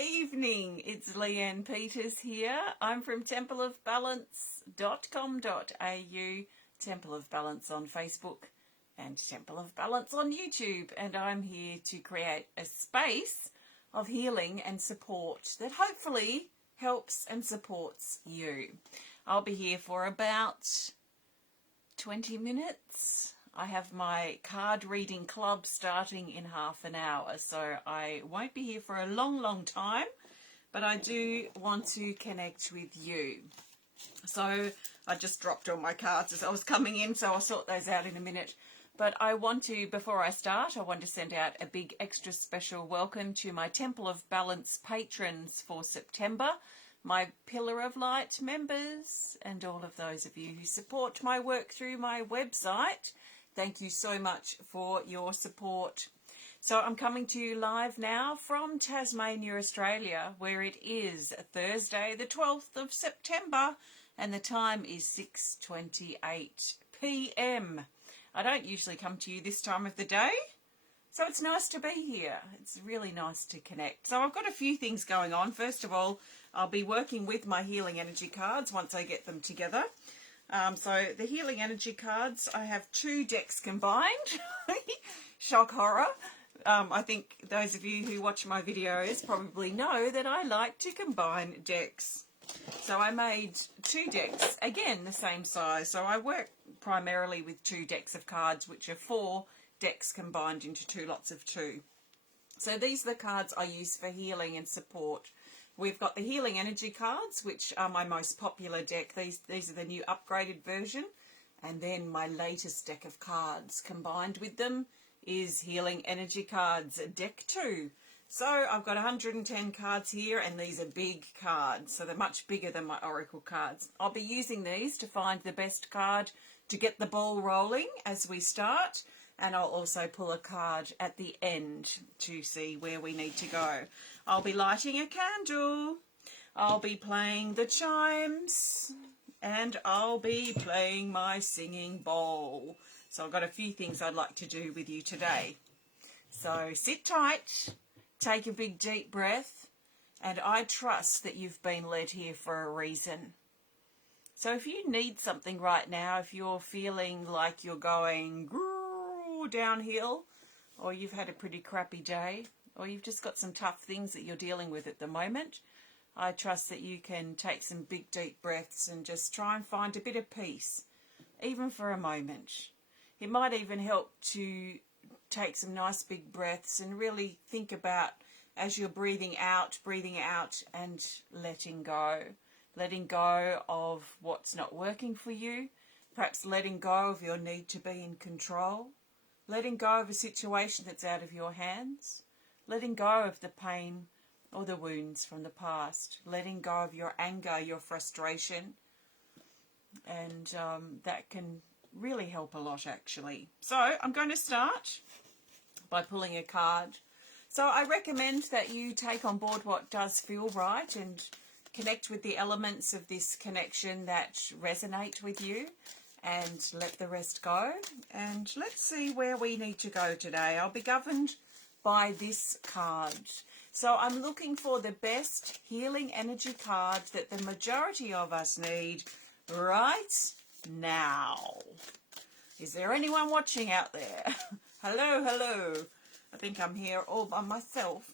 evening, it's Leanne Peters here. I'm from templeofbalance.com.au, Temple of Balance on Facebook and Temple of Balance on YouTube, and I'm here to create a space of healing and support that hopefully helps and supports you. I'll be here for about 20 minutes. I have my card reading club starting in half an hour, so I won't be here for a long time, but I do want to connect with you. So I just dropped all my cards as I was coming in, so I'll sort those out in a minute. But I want to, before I start, I want to send out a big extra special welcome to my Temple of Balance patrons for September, my Pillar of Light members, and all of those of you who support my work through my website. Thank you so much for your support. So I'm coming to you live now from Tasmania, Australia, where it is Thursday, the 12th of September, and the time is 6:28 p.m. I don't usually come to you this time of the day, so it's nice to be here. It's really nice to connect. So I've got a few things going on. First of all, I'll be working with my healing energy cards once I get them together. So the healing energy cards, I have 2 decks combined. Shock horror. I think those of you who watch my videos probably know that I like to combine decks. So I made 2 decks, again the same size. So I work primarily with 2 decks of cards, which are 4 decks combined into 2 lots of 2. So these are the cards I use for healing and support. We've got the healing energy cards, which are my most popular deck. These are the new upgraded version. And then my latest deck of cards combined with them is healing energy cards, deck 2. So I've got 110 cards here, and these are big cards. So they're much bigger than my oracle cards. I'll be using these to find the best card to get the ball rolling as we start. And I'll also pull a card at the end to see where we need to go. I'll be lighting a candle. I'll be playing the chimes. And I'll be playing my singing bowl. So I've got a few things I'd like to do with you today. So sit tight, take a big deep breath, and I trust that you've been led here for a reason. So if you need something right now, if you're feeling like you're going downhill, or you've had a pretty crappy day, or you've just got some tough things that you're dealing with at the moment, I trust that you can take some big deep breaths and just try and find a bit of peace, even for a moment. It might even help to take some nice big breaths and really think about, as you're breathing out and letting go of what's not working for you, perhaps letting go of your need to be in control, letting go of a situation that's out of your hands, letting go of the pain or the wounds from the past, letting go of your anger, your frustration, and that can really help a lot, actually. So I'm going to start by pulling a card. So I recommend that you take on board what does feel right and connect with the elements of this connection that resonate with you, and let the rest go. And let's see where we need to go today. I'll be governed by this card. So I'm looking for the best healing energy card that the majority of us need right now. Is there anyone watching out there? Hello. I think I'm here all by myself.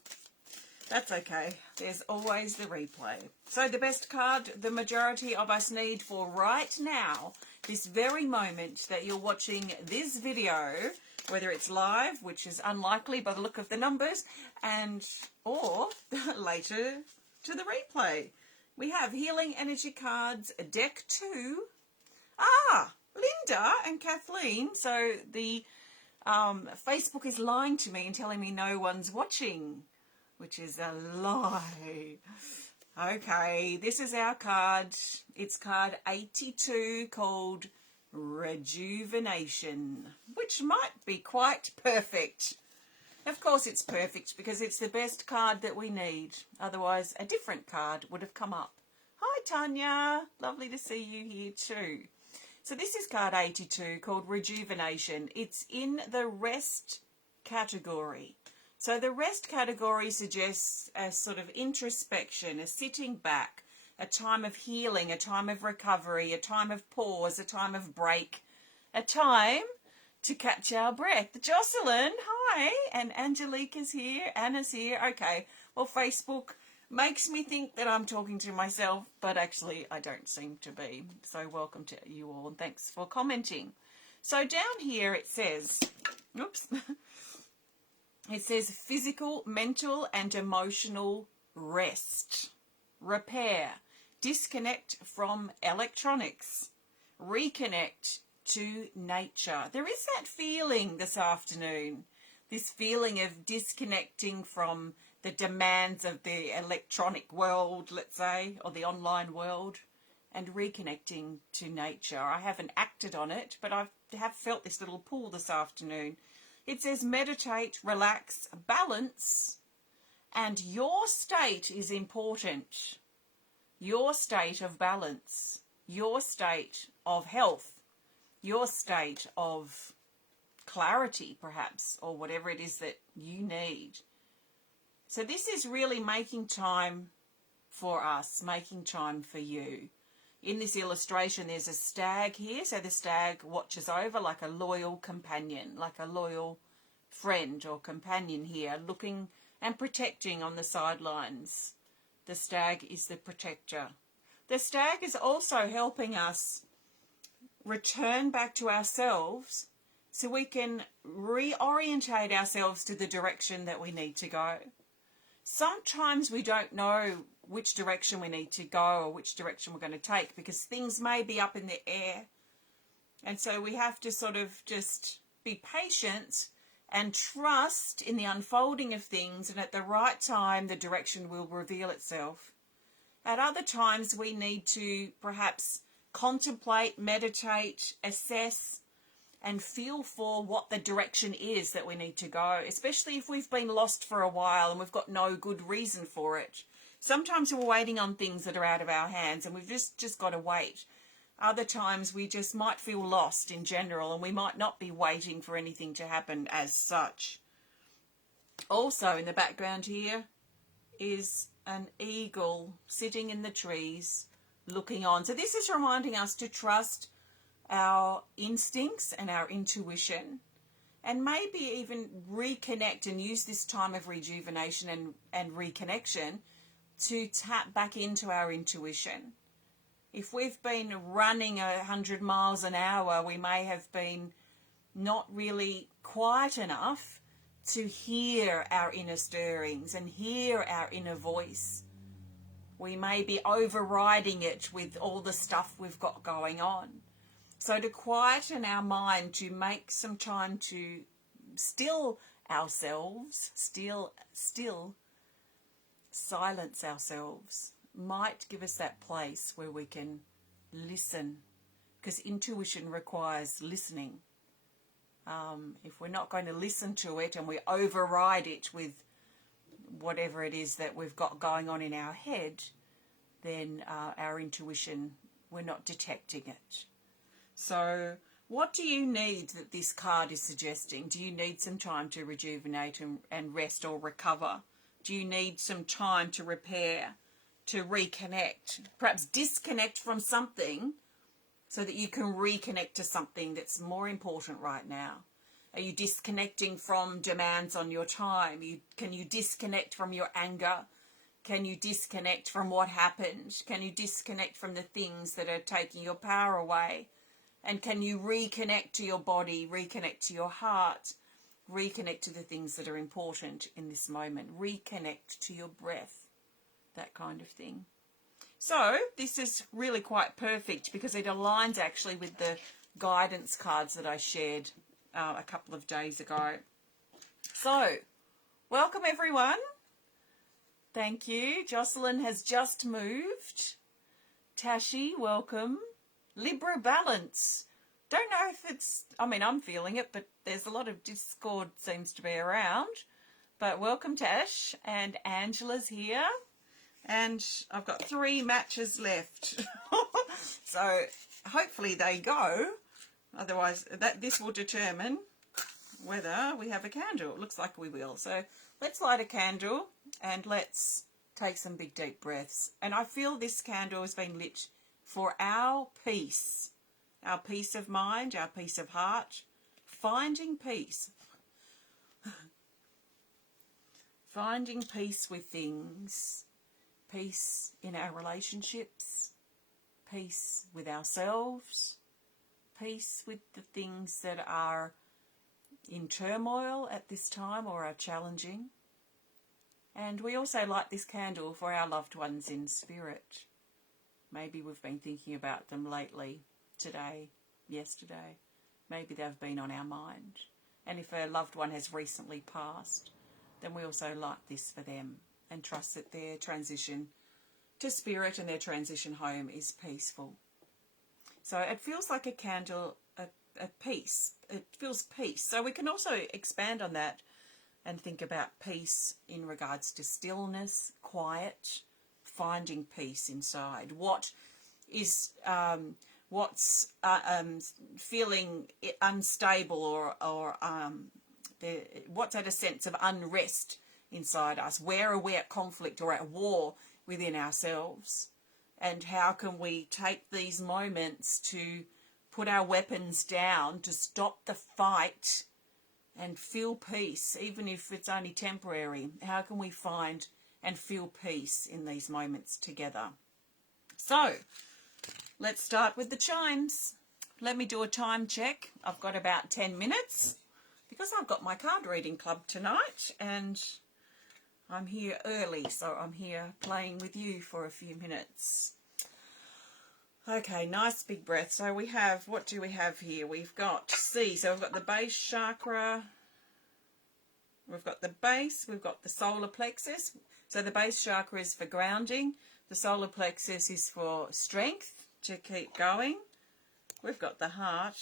That's okay. There's always the replay. So the best card the majority of us need for right now, this very moment that you're watching this video, whether it's live, which is unlikely by the look of the numbers, or later to the replay. We have healing energy cards, deck 2. Linda and Kathleen. So the Facebook is lying to me and telling me no one's watching, which is a lie. Okay, this is our card. It's card 82, called Rejuvenation, which might be quite perfect. Of course it's perfect because it's the best card that we need. Otherwise, a different card would have come up. Hi, Tanya. Lovely to see you here too. So this is card 82, called Rejuvenation. It's in the rest category. So the rest category suggests a sort of introspection, a sitting back, a time of healing, a time of recovery, a time of pause, a time of break, a time to catch our breath. Jocelyn, hi, and Angelique is here, Anna's here. Okay, well, Facebook makes me think that I'm talking to myself, but actually I don't seem to be. So welcome to you all, and thanks for commenting. So down here it says, oops, it says physical, mental and emotional rest, repair, disconnect from electronics, reconnect to nature. There is that feeling this afternoon, this feeling of disconnecting from the demands of the electronic world, let's say, or the online world, and reconnecting to nature. I haven't acted on it, but I have felt this little pull this afternoon. It says meditate, relax, balance, and your state is important. Your state of balance, your state of health, your state of clarity, perhaps, or whatever it is that you need. So this is really making time for us, making time for you. In this illustration, there's a stag here. So the stag watches over like a loyal companion, like a loyal friend or companion here, looking and protecting on the sidelines. The stag is the protector. The stag is also helping us return back to ourselves so we can reorientate ourselves to the direction that we need to go. Sometimes we don't know which direction we need to go or which direction we're going to take because things may be up in the air. And so we have to sort of just be patient and trust in the unfolding of things, and at the right time the direction will reveal itself. At other times we need to perhaps contemplate, meditate, assess and feel for what the direction is that we need to go, especially if we've been lost for a while and we've got no good reason for it. Sometimes we're waiting on things that are out of our hands and we've just got to wait. Other times we just might feel lost in general and we might not be waiting for anything to happen as such. Also in the background here is an eagle sitting in the trees looking on. So this is reminding us to trust our instincts and our intuition and maybe even reconnect and use this time of rejuvenation and reconnection to tap back into our intuition. If we've been running 100 miles an hour, we may have been not really quiet enough to hear our inner stirrings and hear our inner voice. We may be overriding it with all the stuff we've got going on. So to quieten our mind, to make some time to still ourselves, still silence ourselves, might give us that place where we can listen, because intuition requires listening. If we're not going to listen to it and we override it with whatever it is that we've got going on in our head, then our intuition, we're not detecting it. So what do you need that this card is suggesting? Do you need some time to rejuvenate and rest or recover? Do you need some time to repair, to reconnect, perhaps disconnect from something so that you can reconnect to something that's more important right now? Are you disconnecting from demands on your time? Can you disconnect from your anger? Can you disconnect from what happened? Can you disconnect from the things that are taking your power away? And can you reconnect to your body, reconnect to your heart, reconnect to the things that are important in this moment, reconnect to your breath, that kind of thing. So this is really quite perfect because it aligns actually with the guidance cards that I shared a couple of days ago. So welcome everyone. Thank you. Jocelyn has just moved. Tashi, welcome. Libra balance. Don't know if it's, I'm feeling it, but there's a lot of discord seems to be around. But welcome Tash, and Angela's here. And I've got 3 matches left. So hopefully they go. Otherwise this will determine whether we have a candle. It looks like we will. So let's light a candle and let's take some big deep breaths. And I feel this candle has been lit for our peace of mind, our peace of heart, finding peace. Finding peace with things, peace in our relationships, peace with ourselves, peace with the things that are in turmoil at this time or are challenging. And we also light this candle for our loved ones in spirit. Maybe we've been thinking about them lately, today, yesterday. Maybe they've been on our mind. And if a loved one has recently passed, then we also light this for them and trust that their transition to spirit and their transition home is peaceful. So it feels like a candle, a peace. It feels peace. So we can also expand on that and think about peace in regards to stillness, quiet, finding peace inside. What is what's feeling unstable or what's at a sense of unrest inside us? Where are we at conflict or at war within ourselves? And how can we take these moments to put our weapons down, to stop the fight and feel peace, even if it's only temporary? How can we find and feel peace in these moments together? So let's start with the chimes. Let me do a time check. I've got about 10 minutes because I've got my card reading club tonight and I'm here early, so I'm here playing with you for a few minutes. Okay, nice big breath. So we have, what do we have here? We've got C, so we've got the base chakra, we've got the base, we've got the solar plexus. So the base chakra is for grounding, the solar plexus is for strength to keep going. We've got the heart.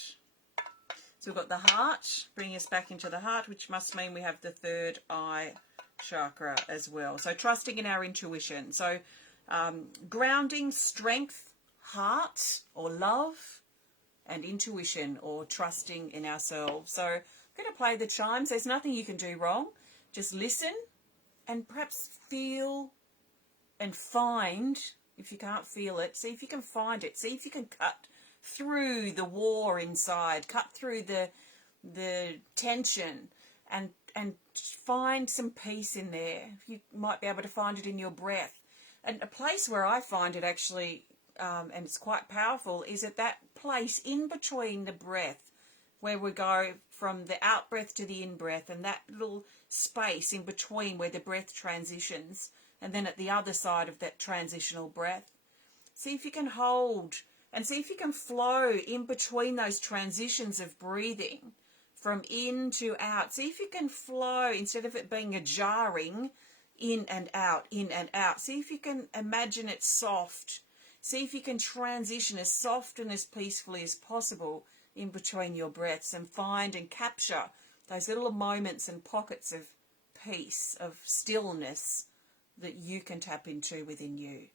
So we've got the heart, bringing us back into the heart, which must mean we have the third eye chakra as well. So trusting in our intuition. So grounding, strength, heart or love, and intuition or trusting in ourselves. So I'm going to play the chimes. There's nothing you can do wrong. Just listen and perhaps feel and find, if you can't feel it, see if you can find it. See if you can cut through the war inside, cut through the tension and find some peace in there. You might be able to find it in your breath. And a place where I find it actually, and it's quite powerful, is at that place in between the breath where we go from the out breath to the in breath, and that little space in between where the breath transitions, and then at the other side of that transitional breath. See if you can hold and see if you can flow in between those transitions of breathing from in to out. See if you can flow instead of it being a jarring in and out, in and out. See if you can imagine it soft. See if you can transition as soft and as peacefully as possible in between your breaths and find and capture those little moments and pockets of peace, of stillness that you can tap into within you.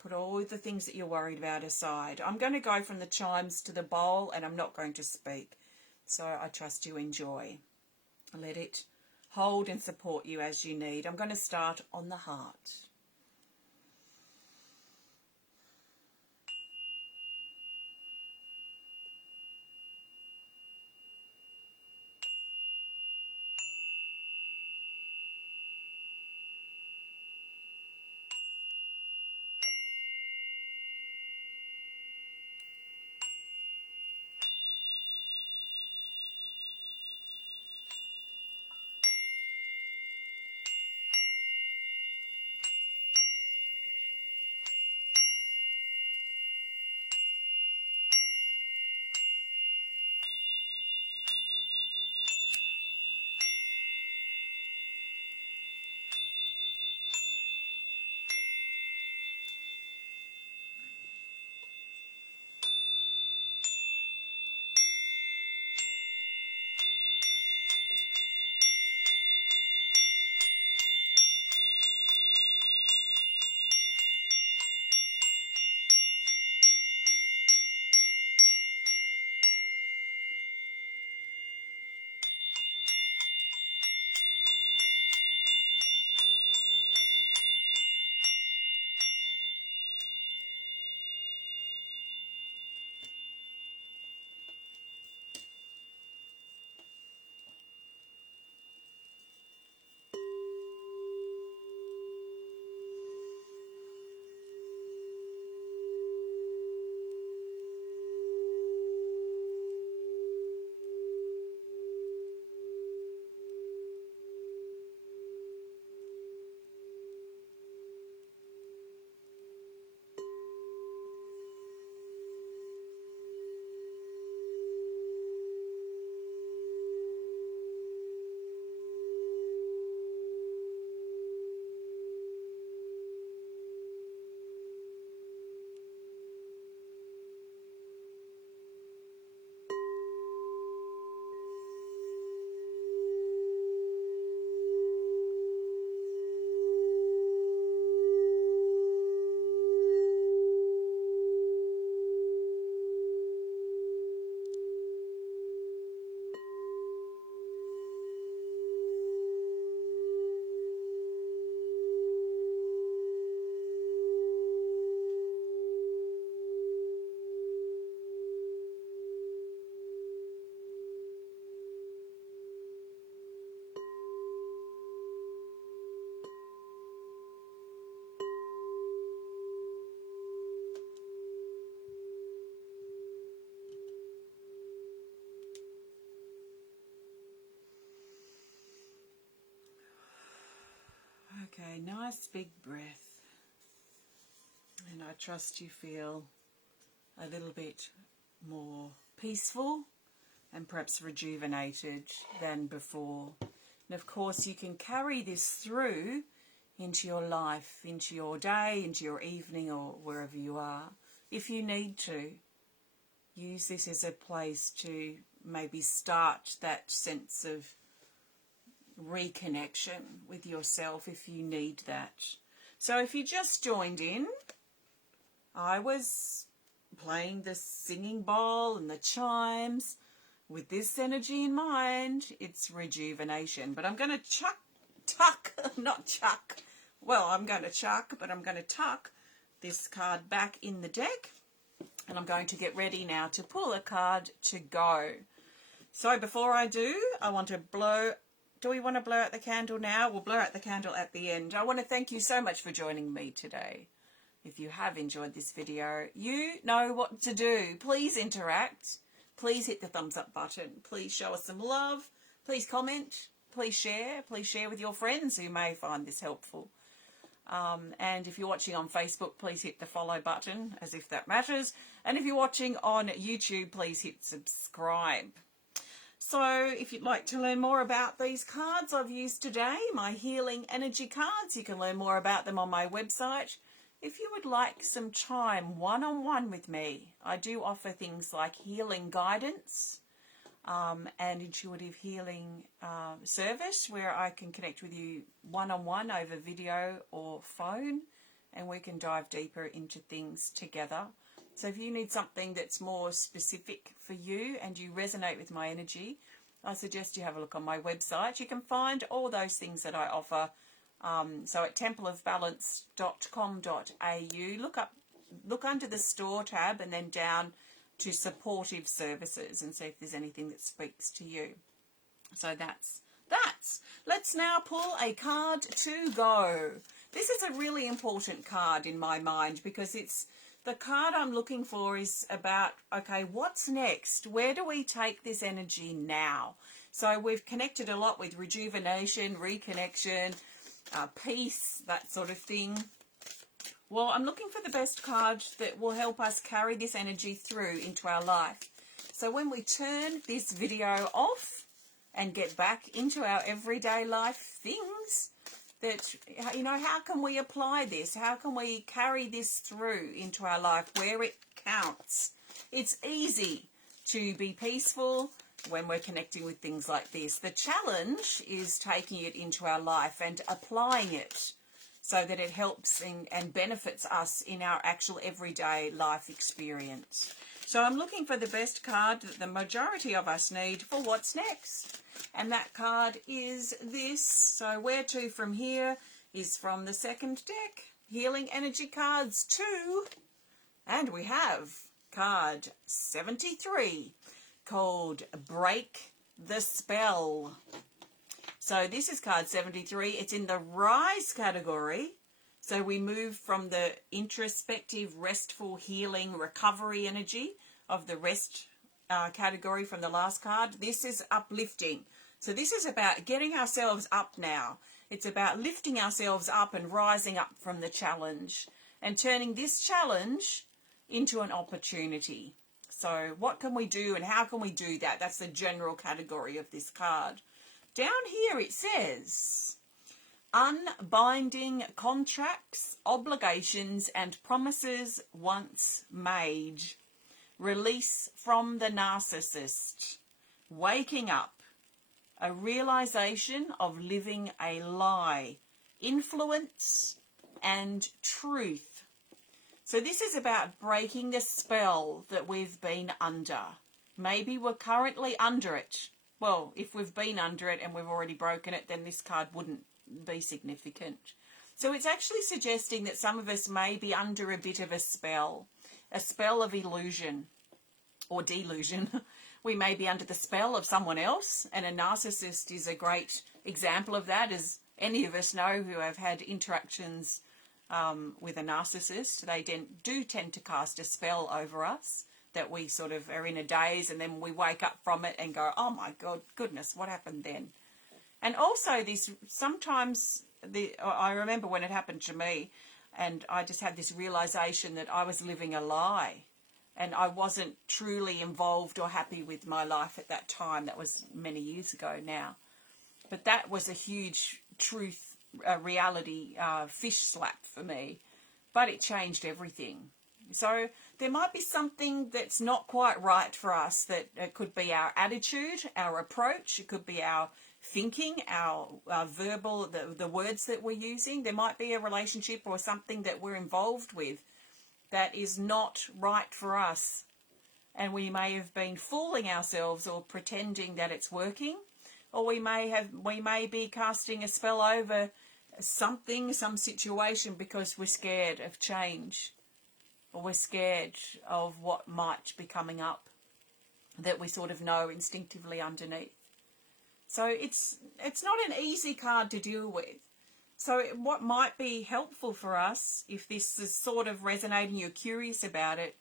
Put all the things that you're worried about aside. I'm going to go from the chimes to the bowl and I'm not going to speak. So I trust you enjoy. Let it hold and support you as you need. I'm going to start on the heart. Okay, nice big breath. And I trust you feel a little bit more peaceful and perhaps rejuvenated than before. And of course you can carry this through into your life, into your day, into your evening, or wherever you are. If you need to, use this as a place to maybe start that sense of reconnection with yourself if you need that. So if you just joined in, I was playing the singing bowl and the chimes with this energy in mind. It's rejuvenation, but I'm going to tuck this card back in the deck, and I'm going to get ready now to pull a card to go. So before I do, I want to blow. Do we want to blow out the candle now? We'll blow out the candle at the end. I want to thank you so much for joining me today. If you have enjoyed this video, you know what to do. Please interact. Please hit the thumbs up button. Please show us some love. Please comment. Please share. Please share with your friends who may find this helpful. And if you're watching on Facebook, please hit the follow button, as if that matters. And if you're watching on YouTube, please hit subscribe. So if you'd like to learn more about these cards I've used today, my healing energy cards, you can learn more about them on my website. If you would like some time one-on-one with me, I do offer things like healing guidance and intuitive healing service, where I can connect with you one-on-one over video or phone, and we can dive deeper into things together. So if you need something that's more specific for you and you resonate with my energy, I suggest you have a look on my website. You can find all those things that I offer. So at templeofbalance.com.au, look under the store tab and then down to supportive services and see if there's anything that speaks to you. So that's. Let's now pull a card to go. This is a really important card in my mind, because it's the card I'm looking for is about, okay, what's next? Where do we take this energy now? So we've connected a lot with rejuvenation, reconnection, peace, that sort of thing. Well, I'm looking for the best card that will help us carry this energy through into our life. So when we turn this video off and get back into our everyday life things, that, you know, how can we apply this? How can we carry this through into our life where it counts? It's easy to be peaceful when we're connecting with things like this. The challenge is taking it into our life and applying it so that it helps and benefits us in our actual everyday life experience. So I'm looking for the best card that the majority of us need for what's next. And that card is this. So where to from here is from the second deck, Healing Energy Cards 2. And we have card 73, called Break the Spell. So this is card 73. It's in the Rise category. So we move from the introspective, restful, healing, recovery energy of the rest category from the last card. This is uplifting. So this is about getting ourselves up now. It's about lifting ourselves up and rising up from the challenge and turning this challenge into an opportunity. So what can we do and how can we do that? That's the general category of this card. Down here it says, unbinding contracts, obligations and promises once made. Release from the narcissist. Waking up. A realization of living a lie. Influence and truth. So this is about breaking the spell that we've been under. Maybe we're currently under it. Well, if we've been under it and we've already broken it, then this card wouldn't be significant. So it's actually suggesting that some of us may be under a bit of a spell of illusion or delusion. We may be under the spell of someone else, and a narcissist is a great example of that, as any of us know who have had interactions with a narcissist. They do tend to cast a spell over us that we sort of are in a daze, and then we wake up from it and go, oh my God, goodness, what happened then? And also this, sometimes I remember when it happened to me, and I just had this realization that I was living a lie, and I wasn't truly involved or happy with my life at that time. That was many years ago now. But that was a huge truth, reality fish slap for me. But it changed everything. So there might be something that's not quite right for us. That it could be our attitude, our approach. It could be our thinking, our verbal, the words that we're using. There might be a relationship or something that we're involved with that is not right for us. And we may have been fooling ourselves or pretending that it's working. Or we may be casting a spell over something, some situation, because we're scared of change, or we're scared of what might be coming up that we sort of know instinctively underneath. So it's not an easy card to deal with. So what might be helpful for us, if this is sort of resonating, you're curious about it,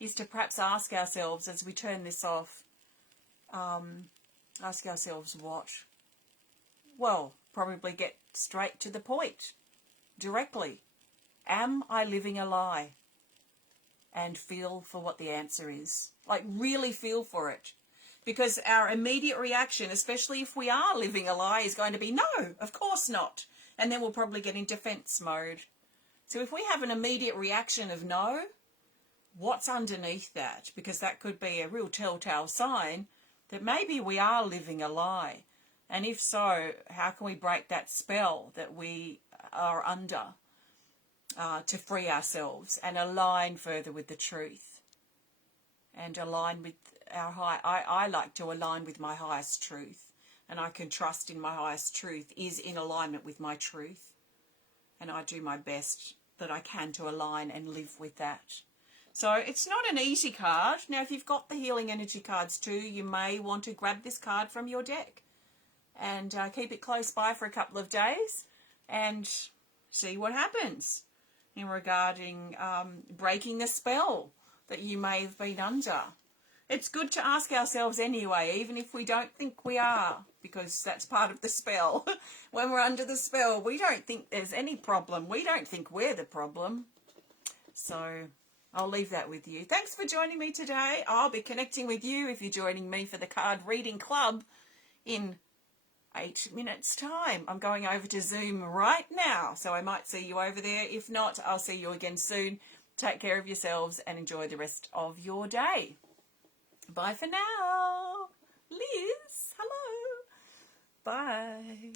is to perhaps ask ourselves as we turn this off, ask ourselves what? Well, probably get straight to the point, directly. Am I living a lie? And feel for what the answer is. Like, really feel for it. Because our immediate reaction, especially if we are living a lie, is going to be, no, of course not. And then we'll probably get in defense mode. So if we have an immediate reaction of no, what's underneath that? Because that could be a real telltale sign that maybe we are living a lie. And if so, how can we break that spell that we are under to free ourselves and align further with the truth and align with our I like to align with my highest truth, and I can trust in my highest truth is in alignment with my truth, and I do my best that I can to align and live with that. So it's not an easy card. Now, if you've got the healing energy cards too, you may want to grab this card from your deck and keep it close by for a couple of days and see what happens in regarding breaking the spell that you may have been under. It's good to ask ourselves anyway, even if we don't think we are, because that's part of the spell. When we're under the spell, we don't think there's any problem. We don't think we're the problem. So I'll leave that with you. Thanks for joining me today. I'll be connecting with you if you're joining me for the card reading club in 8 minutes time. I'm going over to Zoom right now, so I might see you over there. If not, I'll see you again soon. Take care of yourselves and enjoy the rest of your day. Bye for now. Liz, hello. Bye.